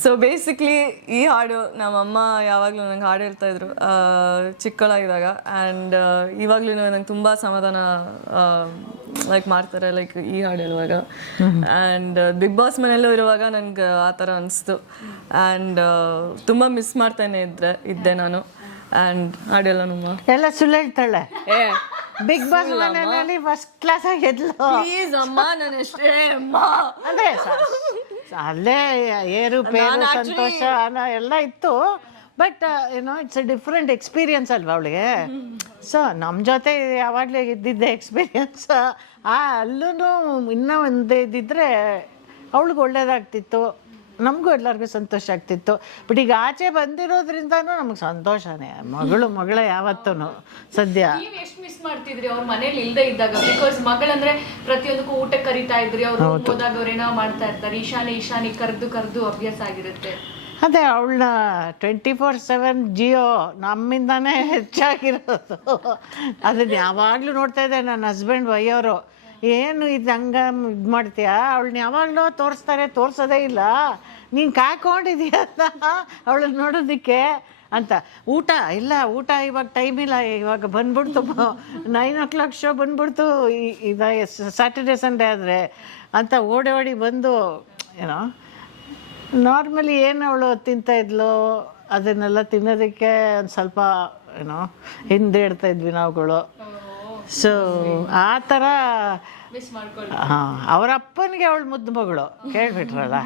So basically ಈ ಹಾಡು ನಮ್ಮಮ್ಮ ಯಾವಾಗಲೂ ನಂಗೆ ಹಾಡು ಹೇಳ್ತಾ ಇದ್ರು ಚಿಕ್ಕಳಾಗಿದ್ದಾಗ. ಆ್ಯಂಡ್ ಇವಾಗ್ಲೂ ನಂಗೆ ತುಂಬ ಸಮಾಧಾನ ಲೈಕ್ ಮಾಡ್ತಾರೆ ಲೈಕ್ ಈ ಹಾಡು ಹೇಳುವಾಗ. ಆ್ಯಂಡ್ ಬಿಗ್ ಬಾಸ್ ಮನೆಯಲ್ಲೂ ಇರುವಾಗ ನನಗೆ ಆ ಥರ ಅನಿಸ್ತು. ಆ್ಯಂಡ್ ತುಂಬ ಮಿಸ್ ಮಾಡ್ತಾನೆ ಇದ್ದೆ ಇದ್ದೆ ನಾನು. ಆ್ಯಂಡ್ ಹಾಡೆಲ್ಲ ನಮ್ಮ ಎಲ್ಲ ಸುಳ್ಳು ಹೇಳ್ತಾಳೆ. ಏ ಬಿಗ್ ಬಾಸ್ ಮನೆಯಲ್ಲಿ ಫಸ್ಟ್ ಕ್ಲಾಸ್ ಆಗಿದ್ಲು ಪ್ಲೀಸ್ ಅಮ್ಮ ನಾನು ಅಷ್ಟೇ ಅಮ್ಮ. ಅಂದ್ರೆ ಅಲ್ಲೇ ಏರು ಪೇರು ಸಂತೋಷ ಅನ್ನೋ ಎಲ್ಲ ಇತ್ತು. ಬಟ್ ಏನೋ ಇಟ್ಸ್ ಎ ಡಿಫ್ರೆಂಟ್ ಎಕ್ಸ್ಪೀರಿಯನ್ಸ್ ಅಲ್ವಾ ಅವಳಿಗೆ? ಸೊ ನಮ್ಮ ಜೊತೆ ಯಾವಾಗಲೇ ಇದ್ದಿದ್ದೆ ಎಕ್ಸ್ಪೀರಿಯನ್ಸ್ ಆ ಅಲ್ಲೂ ಇನ್ನೂ ಒಂದೇ ಇದ್ದಿದ್ರೆ ಅವಳಿಗೆ ಒಳ್ಳೇದಾಗ್ತಿತ್ತು. ನಮಗೂ ಎಲ್ಲರಿಗೂ ಸಂತೋಷ ಆಗ್ತಿತ್ತು. ಬಟ್ ಈಗ ಆಚೆ ಬಂದಿರೋದ್ರಿಂದನೂ ನಮಗೆ ಸಂತೋಷನೇ. ಮಗಳು ಮಗಳ ಯಾವತ್ತೂ ಸದ್ಯ. ನೀವ್ ಎಷ್ಟ್ ಮಿಸ್ ಮಾಡ್ತಿದ್ರಿ? ಅವ್ರ ಮನೇಲಿ ಇಲ್ದೇ ಇದ್ದಾಗ. ಬಿಕಾಸ್ ಮಗಳಂದ್ರೆ ಪ್ರತಿಯೊಂದಕ್ಕೂ ಊಟಕ್ಕೆ ಕರಿತಾ ಇದ್ರಿ. ಅವ್ರು ಹೋದಾಗ ಅವ್ರೇನೋ ಮಾಡ್ತಾ ಇರ್ತಾರೆ. ಈಶಾನಿ ಈಶಾನಿ ಕರೆದು ಕರೆದು ಅಭ್ಯಾಸ ಆಗಿರುತ್ತೆ. ಅದೇ ಅವಳನ್ನ ಟ್ವೆಂಟಿ ಫೋರ್ ಸೆವೆನ್ ಜಿಯೋ ನಮ್ಮಿಂದಾನೇ ಹೆಚ್ಚಾಗಿರೋದು. ಅದನ್ನ ಯಾವಾಗಲೂ ನೋಡ್ತಾ ಇದ್ದೆ ನನ್ನ ಹಸ್ಬೆಂಡ್ ವಯ್ಯೋರು ಏನು ಇದು ಹಂಗ ಇದು ಮಾಡ್ತೀಯಾ? ಅವಳನ್ನ ಯಾವಾಗಲೂ ತೋರಿಸ್ತಾರೆ ತೋರಿಸೋದೇ ಇಲ್ಲ. ನೀನು ಕಾಯ್ಕೊಂಡಿದೀಯ ಅಂತ ಅವಳನ್ನ ನೋಡೋದಕ್ಕೆ ಅಂತ. ಊಟ, ಇಲ್ಲ, ಊಟ ಇವಾಗ ಟೈಮ್ ಇಲ್ಲ, ಇವಾಗ ಬಂದ್ಬಿಡ್ತು. ನೈನ್ ಓ ಕ್ಲಾಕ್ ಶೋ ಬಂದ್ಬಿಡ್ತು. ಈ- ಇದ ಸ್ಯಾಟರ್ಡೆ ಸಂಡೇ ಆದರೆ ಅಂತ ಓಡಿ ಓಡಿ ಬಂದು ಏನೋ ನಾರ್ಮಲಿ ಏನು ಅವಳು ತಿಂತಾ ಅದನ್ನೆಲ್ಲ ತಿನ್ನೋದಕ್ಕೆ ಒಂದು ಸ್ವಲ್ಪ ಏನೋ ಹಿಂದೆ ಇಡ್ತಾ ಇದ್ವಿ ನಾವುಗಳು. ಸೊ ಆ ಥರ ಹಾಂ ಅವ್ರ ಅಪ್ಪನಿಗೆ ಅವಳು ಮುದ್ದು ಮಗಳು ಕೇಳ್ಬಿಟ್ರಲ್ಲ?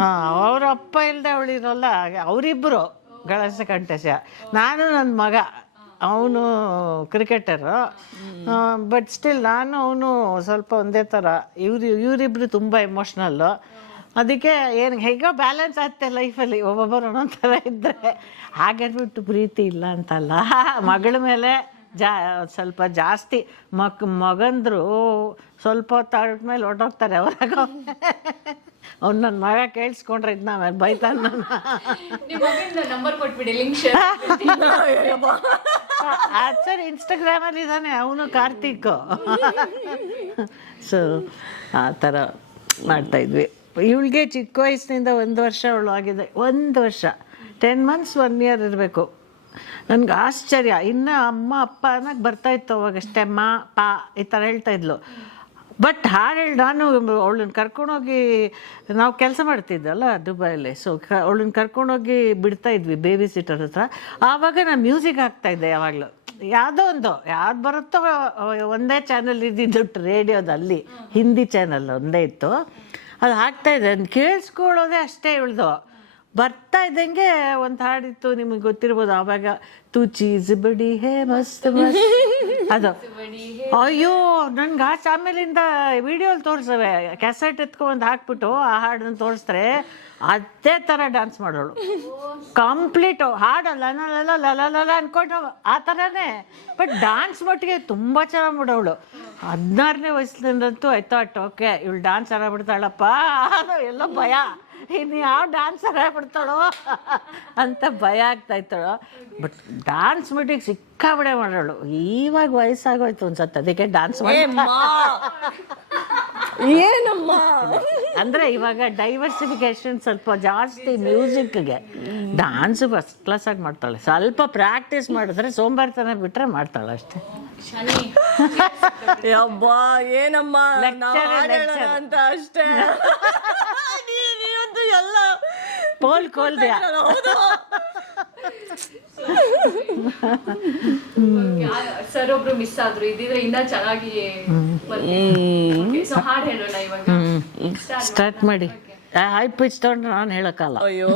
ಹಾಂ ಅವ್ರ ಅಪ್ಪ ಇಲ್ಲದೆ ಅವಳು ಇರೋಲ್ಲ ಅವರಿಬ್ಬರು ಗಳಸ ಕಂಠಸ ನಾನು ನನ್ನ ಮಗ ಅವನು ಕ್ರಿಕೆಟರು. ಬಟ್ ಸ್ಟಿಲ್ ನಾನು ಅವನು ಸ್ವಲ್ಪ ಒಂದೇ ಥರ ಇವ್ರು ಇವರಿಬ್ರು ತುಂಬ ಎಮೋಷ್ನಲ್ಲು ಅದಕ್ಕೆ ಏನು ಹೇಗೋ ಬ್ಯಾಲೆನ್ಸ್ ಆಗ್ತೆ ಲೈಫಲ್ಲಿ ಒಬ್ಬೊಬ್ಬರು ಒಂದೊಂದು ಥರ ಇದ್ದರೆ ಹಾಗನ್ಬಿಟ್ಟು ಪ್ರೀತಿ ಇಲ್ಲ ಅಂತಲ್ಲ ಮಗಳ ಮೇಲೆ ಜಾ ಸ್ವಲ್ಪ ಜಾಸ್ತಿ ಮಕ್ ಮಗಂದ್ರು ಸ್ವಲ್ಪ ಹೊತ್ತು ಮೇಲೆ ಹೊರ್ಟೋಗ್ತಾರೆ ಅವ್ರಾಗ ಅವ್ನು ನನ್ನ ಮಗ ಕೇಳಿಸ್ಕೊಂಡ್ರೆ ಇದು ಆಮೇಲೆ ಬೈತಾನೆ ನಂಬರ್ ಕೊಟ್ಬಿಡಿ ಲಿಂಕ್ ಸರ್ ಇನ್ಸ್ಟಾಗ್ರಾಮಲ್ಲಿ ಇದ್ದಾನೆ ಅವನು ಕಾರ್ತಿಕ್. ಸೊ ಆ ಥರ ಮಾಡ್ತಾಯಿದ್ವಿ ಇವಳಿಗೆ ಚಿಕ್ಕ ವಯಸ್ಸಿನಿಂದ ಒಂದು ವರ್ಷ ಅವಳು ಆಗಿದೆ ಒಂದು ವರ್ಷ. ಟೆನ್ ಮಂತ್ಸ್ ಒನ್ ಇಯರ್ ಇರಬೇಕು. ನನಗೆ ಆಶ್ಚರ್ಯ. ಇನ್ನು ಅಮ್ಮ ಅಪ್ಪ ಅನ್ನೋಕೆ ಬರ್ತಾ ಇತ್ತು ಅವಾಗ ಅಮ್ಮ ಪಾ ಈ ಥರ ಹೇಳ್ತಾ ಇದ್ಲು. ಬಟ್ ಹಾಡು ಹೇಳಿ ನಾನು ಅವಳನ್ನ ಕರ್ಕೊಂಡೋಗಿ ನಾವು ಕೆಲಸ ಮಾಡ್ತಿದ್ದಲ್ಲ ದುಬೈಯಲ್ಲಿ. ಸೊ ಕ ಅವಳನ್ನ ಕರ್ಕೊಂಡೋಗಿ ಬಿಡ್ತಾ ಇದ್ವಿ ಬೇಬಿ ಸಿಟರ್ ಹತ್ರ. ಆವಾಗ ನಾನು ಮ್ಯೂಸಿಕ್ ಹಾಕ್ತಾಯಿದ್ದೆ ಯಾವಾಗಲೂ. ಯಾವುದೋ ಒಂದು ಯಾವ್ದು ಬರುತ್ತೋ ಒಂದೇ ಚಾನಲ್ ಇದ್ದಿದ್ದು ರೇಡಿಯೋದಲ್ಲಿ ಹಿಂದಿ ಚಾನಲ್ ಒಂದೇ ಇತ್ತು. ಅದು ಹಾಕ್ತಾಯಿದ್ದೆ ಅದನ್ನು ಕೇಳಿಸ್ಕೊಳ್ಳೋದೇ ಅಷ್ಟೇ ಇವಳ್ದು ಬರ್ತಾ ಇದ್ದಂಗೆ ಒಂದು ಹಾಡಿತ್ತು, ನಿಮಗೆ ಗೊತ್ತಿರ್ಬೋದು, ಆವಾಗ ತು ಚೀಸ್ ಬಡಿ ಹೇ ಮಸ್ತ್ ಮಸ್ತ್. ಅದು. ಅಯ್ಯೋ, ನನ್ಗೆ ಆ ಆಮೇಲಿಂದ ವಿಡಿಯೋಲಿ ತೋರಿಸವೆ. ಕ್ಯಾಸೆಟ್ ಎತ್ಕೊಂಡು ಹಾಕ್ಬಿಟ್ಟು ಆ ಹಾಡನ್ನ ತೋರಿಸ್ತಾರೆ ಅದೇ ಥರ ಡ್ಯಾನ್ಸ್ ಮಾಡೋಳು. ಕಂಪ್ಲೀಟು ಹಾಡಲ್ಲ ಲಲ ಅನ್ಕೊಂಡು ಆ ಥರನೇ ಬಟ್ ಡ್ಯಾನ್ಸ್ ಮಟ್ಟಿಗೆ ತುಂಬ ಚೆನ್ನಾಗಿ ಮಾಡೋಳು. ಹದಿನಾರನೇ ವಯಸ್ಸಿನಿಂದಂತೂ ಆಯ್ತು ಅಟ್ ಓಕೆ, ಇವಳು ಡ್ಯಾನ್ಸ್ ಎಲ್ಲ ಎಲ್ಲೋ ಭಯ. ಇನ್ನು ಯಾವ ಡ್ಯಾನ್ಸರ್ ಆಗ್ಬಿಡ್ತಾಳೋ ಅಂತ ಭಯ ಆಗ್ತಾ ಇತ್ತಳು. ಬಟ್ ಡ್ಯಾನ್ಸ್ ಮೀಟಿಂಗ್ ಸಿಕ್ಕಾಬಿಡೆ ಮಾಡೋಳು. ಇವಾಗ ವಯಸ್ಸಾಗೋಯ್ತು ಅನ್ಸತ್ತೆ. ಅದಕ್ಕೆ ಡಾನ್ಸ್ ಮಾಡಿ ಏನಮ್ಮ? ಅಂದ್ರೆ ಇವಾಗ ಡೈವರ್ಸಿಫಿಕೇಶನ್ ಸ್ವಲ್ಪ ಜಾಸ್ತಿ ಮ್ಯೂಸಿಕ್ಗೆ ಡಾನ್ಸ್ ಫಸ್ಟ್ ಕ್ಲಾಸ್ ಆಗಿ ಮಾಡ್ತಾಳೆ. ಸ್ವಲ್ಪ ಪ್ರಾಕ್ಟೀಸ್ ಮಾಡಿದ್ರೆ ಸೋಂಬೇರಿತನ ಬಿಟ್ರೆ ಮಾಡ್ತಾಳೆ ಅಷ್ಟೇ. ಅಬ್ಬಾ ಏನಮ್ಮ. ಅಂತ ಅಷ್ಟೇ. ಎಲ್ಲ ಪೋಲ್ ಕೋಲ್ದ್ಯಾ ಸರ್ ಒಬ್ರು ಮಿಸ್ ಆದ್ರು. ಇದಿದ್ರೆ ಇನ್ನ ಚೆನ್ನಾಗಿ ಸೊ ಹಾಡ್ ಹೇಳೋಣ ಇವಾಗ. ಸ್ಟಾರ್ಟ್ ಮಾಡಿ. ಹೈ ಪಿಚ್ ತಗೊಂಡ್ರೆ ನಾನು ಹೇಳಕ್ಕಲ್ಲ ಅಯ್ಯೋ.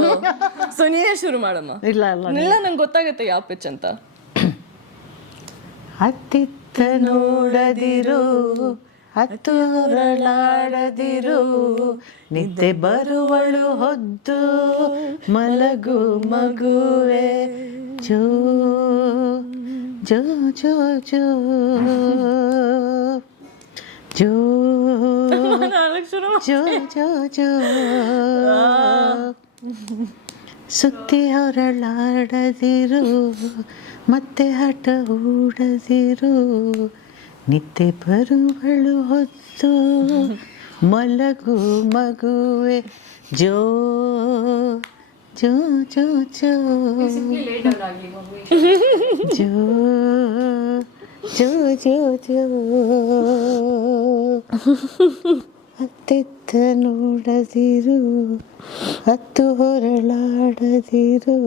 ಸೊ ನೀನೇ ಶುರು ಮಾಡಮ್ಮ. ಇಲ್ಲ ಇಲ್ಲ ಇಲ್ಲ ನಂಗೆ ಗೊತ್ತಾಗುತ್ತೆ ಯಾವ ಪಿಚ್ ಅಂತ. ಹತ್ತಿತ್ತ ನೋಡದಿರು ಹತ್ತು ಹೊರಳಾಡದಿರು ನಿದ್ದೆ ಬರುವಳು ಹೊದ್ದು ಮಲಗು ಮಗುವೆ. ಜೋ ಜೋ ಜೋ ಜೋ. ಜೋ ಜೋ ಜೋ ಜೋ. ಸುತ್ತಿ ಹೊರಳಾಡದಿರು ಮತ್ತೆ ಹಠ ಹೂಡದಿರು ನಿದ್ದೆ ಬರುವಳು ಹೊತ್ತು ಮಲಗು ಮಗುವೆ. ಜೋ ಜೋ ಜೋ ಜೋ. ಜೋ ಜೋ ಜೋ ಜೋ. ಅತ್ತೆತ್ತ ನೋಡದಿರು ಹತ್ತು ಹೊರಳಾಡದಿರು.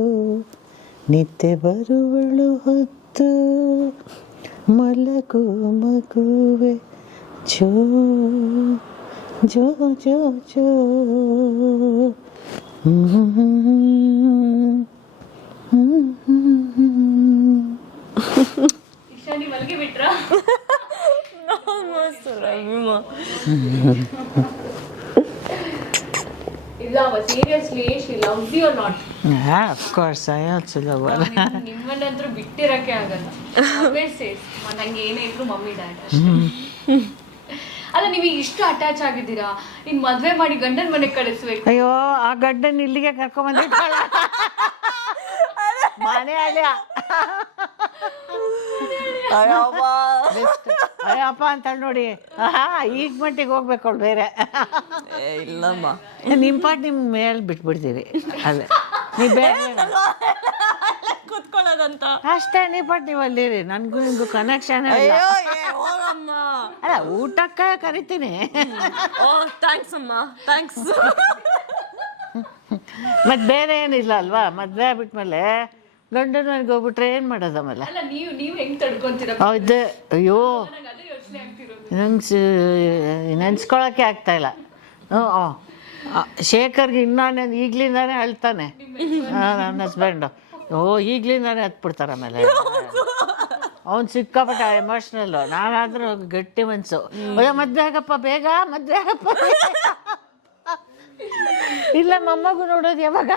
ನಿತ್ಯ ಬರುವಳು ಹೊತ್ತು ಮಲಗು ಮಗುವೆ ಜೋ ಜೋ ಜೋ ಜೋ ಇಶಾನಿ ಮಲ್ಗೆ ಬಿಟ್ರ ಇಲ್ಲ seriously she loves you not of course I also love ನಿಮ್ಮನ್ನಂತರೂ ಬಿಟ್ಟಿರಕ್ಕೆ ಆಗಲ್ಲ. ಆಲ್ವೇಸ್ ಸೇಸ್ ನಂಗೆ ಏನೇ ಇದ್ರು ಮಮ್ಮಿ ಡ್ಯಾಡ್ ಅಲ್ಲ ನೀವು ಇಷ್ಟು ಅಟ್ಯಾಚ್ ಆಗಿದ್ದೀರಾ? ಇನ್ ಮದ್ವೆ ಮಾಡಿ ಗಂಡನ ಮನೆಗೆ ಕಳಿಸ್ಬೇಕು. ಅಯ್ಯೋ ಆ ಗಡ್ಡನ್ ಇಲ್ಲಿಗೆ ಕರ್ಕೊಂಬಂದಿಟ್ಟಾಳ ಮನೆ ಅಲ್ಲ ಅಯ್ಯಪ್ಪ ಅಂತ ನೋಡಿ. ಆಹಾ ಈಗ ಮಟ್ಟಿಗೆ ಹೋಗ್ಬೇಕು ಅವಳು ಬೇರೆ ಇಲ್ಲಮ್ಮ. ನಿಮ್ಮ ಪಾಟ್ ನಿಮ್ಮ ಮೇಲೆ ಬಿಟ್ಬಿಡ್ತೀರಿ. ಅದೇ. ನೀವು ಬೇರೆ ಕುತ್ಕೊಳ್ಳೋದಂತ. ಅಷ್ಟೇ ನೀವು ಪಾಟ್ ನೀವು ಅಲ್ಲಿರಿ. ನನಗೂ ನಿಮಗೂ ಕನೆಕ್ಷನ್ ಇಲ್ಲ. ಅಯ್ಯೋ ಏ ಹೋಗಮ್ಮ. ಅಲ್ಲ ಊಟಕ್ಕೆ ಕರಿತೀನಿ. ಓ ಥ್ಯಾಂಕ್ಸ್ ಅಮ್ಮ. ಥ್ಯಾಂಕ್ಸ್ ಮತ್ತೆ ಬೇರೆ ಏನಿಲ್ಲ ಅಲ್ವಾ? ಮದುವೆ ಆಗ್ಬಿಟ್ಮೇಲೆ ಗಂಡನ ಮನೆಗೆ ಹೋಗ್ಬಿಟ್ರೆ ಏನು ಮಾಡೋದು ಆಮೇಲೆ? ನೀವು ನೀವು ಹೆಂಗ್ ತಡ್ಕೊಂತೀರಾ? ಹೌದು ಅಯ್ಯೋ. ನಂಗೆ ನೆನ್ಸ್ಕೊಳಕ್ಕೆ ಆಗ್ತಾ ಇಲ್ಲ. ಹ್ಞೂ ಶೇಖರ್ಗೆ ಇನ್ನೂ ಈಗ್ಲಿಂದಾನೇ ಅಳ್ತಾನೆ. ನನ್ನ ಹಸ್ಬೆಂಡು ಓ ಈಗ್ಲಿಂದಾನೇ ಹತ್ಬಿಡ್ತಾರೆ ಆಮೇಲೆ. ಅವ್ನು ಸಿಕ್ಕಾಪಟ್ಟ ಎಮೋಷ್ನಲ್ಲು ನಾನಾದ್ರೂ ಗಟ್ಟಿ ಮನ್ಸು. ಅಯ್ಯೋ ಮದ್ವೆ ಆಗಪ್ಪ ಬೇಗ ಮದ್ವೆ ಆಗಪ್ಪ. ಇಲ್ಲ ಮೊಮ್ಮಗು ನೋಡೋದು ಯಾವಾಗ?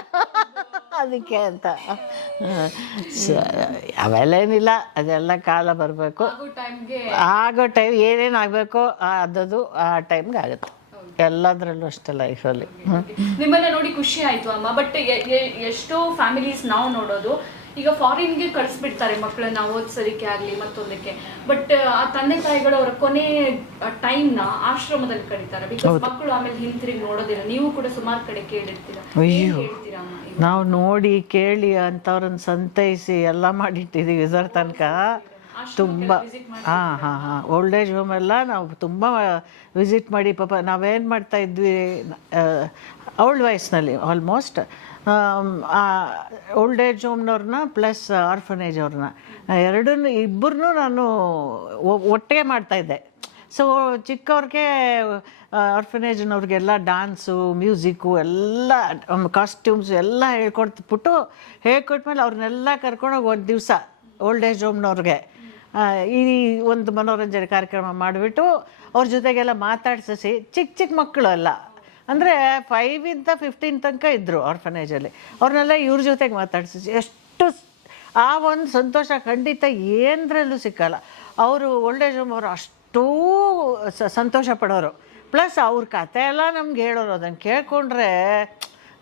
ಅದಕ್ಕೆ ಅಂತ. ಅವೆಲ್ಲ ಏನಿಲ್ಲ ಅದೆಲ್ಲ ಕಾಲ ಬರಬೇಕು. ಆಗೋ ಟೈಮ್ ಏನೇನು ಆಗಬೇಕು ಅದದು ಆ ಟೈಮ್ಗೆ ಆಗುತ್ತೆ. ಎಲ್ಲದರಲ್ಲೂ ಅಷ್ಟೇ ಲೈಫಲ್ಲಿ ನಿಮ್ಮನ್ನ ನೋಡಿ ಖುಷಿ ಆಯ್ತು ಅಮ್ಮ ಬಟ್ ಎಷ್ಟೋ ಫ್ಯಾಮಿಲೀಸ್ ನಾವು ನೋಡೋದು ಈಗ ಫಾರಿನ್ಗೆ ಕಳಿಸ್ಬಿಡ್ತಾರೆ ಮಕ್ಕಳನ್ನ ಓದ್ಸೋದಕ್ಕೆ ಆಗಲಿ ಮತ್ತೊಂದಕ್ಕೆ. ಬಟ್ ಆ ತಂದೆ ತಾಯಿಗಳು ಅವರ ಕೊನೆ ಟೈಮ್ನ ಆಶ್ರಮದಲ್ಲಿ ಕಳೀತಾರೆ. ಬಿಕಾಸ್ ಮಕ್ಕಳು ಆಮೇಲೆ ಹಿಂತಿರುಗಿ ನೋಡೋದಿಲ್ಲ. ನೀವು ಕೂಡ ಸುಮಾರು ಕಡೆ ಕೇಳಿರ್ತೀರ. ಹೇಳ್ತೀರಾ ನಾವು ನೋಡಿ ಕೇಳಿ ಅಂಥವ್ರನ್ನ ಸಂತೈಸಿ ಎಲ್ಲ ಮಾಡಿಟ್ಟಿದ್ದೀವಿ ಇದರ ತನಕ. ತುಂಬ ಹಾಂ ಹಾಂ ಹಾಂ. ಓಲ್ಡ್ ಏಜ್ ಹೋಮ್ ಎಲ್ಲ ನಾವು ತುಂಬ ವಿಸಿಟ್ ಮಾಡಿ ಪಾಪ ನಾವೇನು ಮಾಡ್ತಾ ಇದ್ವಿ ಓಲ್ಡ್ ವಯಸ್ಸಿನಲ್ಲಿ ಆಲ್ಮೋಸ್ಟ್ ಓಲ್ಡ್ ಏಜ್ ಹೋಮ್ನವ್ರನ್ನ ಪ್ಲಸ್ ಆರ್ಫನೇಜ್ ಅವ್ರನ್ನ. ಎರಡನ್ನೂ ಇಬ್ಬರನ್ನೂ ನಾನು ಒಟ್ಟಿಗೆ ಮಾಡ್ತಾಯಿದ್ದೆ ಸೊ ಚಿಕ್ಕವ್ರಿಗೆ ಆರ್ಫನೇಜ್ನವ್ರಿಗೆಲ್ಲ ಡ್ಯಾನ್ಸು ಮ್ಯೂಸಿಕ್ಕು ಎಲ್ಲ ಕಾಸ್ಟ್ಯೂಮ್ಸ್ ಎಲ್ಲ ಹೇಳ್ಕೊಟ್ಬಿಟ್ಟು ಹೇಳ್ಕೊಟ್ಮೇಲೆ ಅವ್ರನ್ನೆಲ್ಲ ಕರ್ಕೊಂಡೋಗಿ ಒಂದು ದಿವಸ ಓಲ್ಡ್ ಏಜ್ ಹೋಮ್ನವ್ರಿಗೆ ಈ ಒಂದು ಮನೋರಂಜನೆ ಕಾರ್ಯಕ್ರಮ ಮಾಡಿಬಿಟ್ಟು ಅವ್ರ ಜೊತೆಗೆಲ್ಲ ಮಾತಾಡ್ಸಿ ಚಿಕ್ಕ ಚಿಕ್ಕ ಮಕ್ಕಳು ಅಲ್ಲ. ಅಂದರೆ ಫೈವಿಂದ ಫಿಫ್ಟೀನ್ ತನಕ ಇದ್ದರು ಆರ್ಫನೇಜಲ್ಲಿ ಅವ್ರನ್ನೆಲ್ಲ ಇವ್ರ ಜೊತೆಗೆ ಮಾತಾಡ್ಸಿ ಎಷ್ಟು ಆ ಒಂದು ಸಂತೋಷ ಖಂಡಿತ ಏನರಲ್ಲೂ ಸಿಕ್ಕಲ್ಲ. ಅವರು ಓಲ್ಡ್ ಏಜ್ ಹೋಮ್ ಅವರು ಅಷ್ಟೂ ಸಂತೋಷ ಪಡೋರು. ಪ್ಲಸ್ ಅವ್ರ ಕತೆ ಎಲ್ಲ ನಮ್ಗೆ ಹೇಳೋರು. ಅದನ್ನು ಕೇಳ್ಕೊಂಡ್ರೆ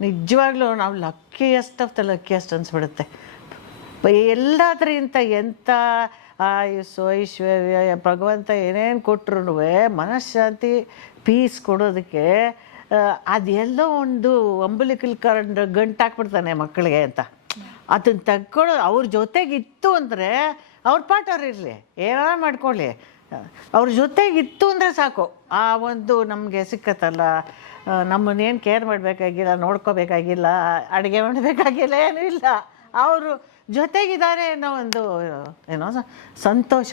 ನಿಜವಾಗ್ಲೂ ನಾವು ಲಕ್ಕಿಯಸ್ಟ್ ಆಫ್ ದ ಲಕ್ಕಿಯಸ್ಟ್ ಅನಿಸ್ಬಿಡುತ್ತೆ. ಎಲ್ಲದರಿಂದ ಎಂಥ ಆಯುಸ್ಸು, ಐಶ್ವರ್ಯ ಭಗವಂತ ಏನೇನು ಕೊಟ್ರು ಮನಃಶಾಂತಿ ಪೀಸ್ ಕೊಡೋದಕ್ಕೆ ಅದೆಲ್ಲೋ ಒಂದು ಅಂಬುಲಿಕಲ್ ಕರಂಡ್ ಗಂಟು ಹಾಕ್ಬಿಡ್ತಾನೆ ಮಕ್ಕಳಿಗೆ ಅಂತ. ಅದನ್ನ ತಕ್ಕೊಳ್ಳೋ ಅವ್ರ ಜೊತೆಗಿತ್ತು ಅಂದರೆ ಅವ್ರ ಪಾಠ ಅವ್ರು ಇರಲಿ, ಏನಾರ ಮಾಡ್ಕೊಳ್ಳಿ. ಅವ್ರ ಜೊತೆಗಿತ್ತು ಅಂದರೆ ಸಾಕು. ಆ ಒಂದು ನಮಗೆ ಸಿಕ್ಕತ್ತಲ್ಲ ನಮ್ಮನ್ನೇನು ಕೇರ್ ಮಾಡಬೇಕಾಗಿಲ್ಲ, ನೋಡ್ಕೋಬೇಕಾಗಿಲ್ಲ, ಅಡುಗೆ ಮಾಡಬೇಕಾಗಿಲ್ಲ, ಏನೂ ಇಲ್ಲ. ಅವರು ಜೊತೆಗಿದ್ದಾರೆ ಅನ್ನೋ ಒಂದು ಏನೋ ಸಂತೋಷ.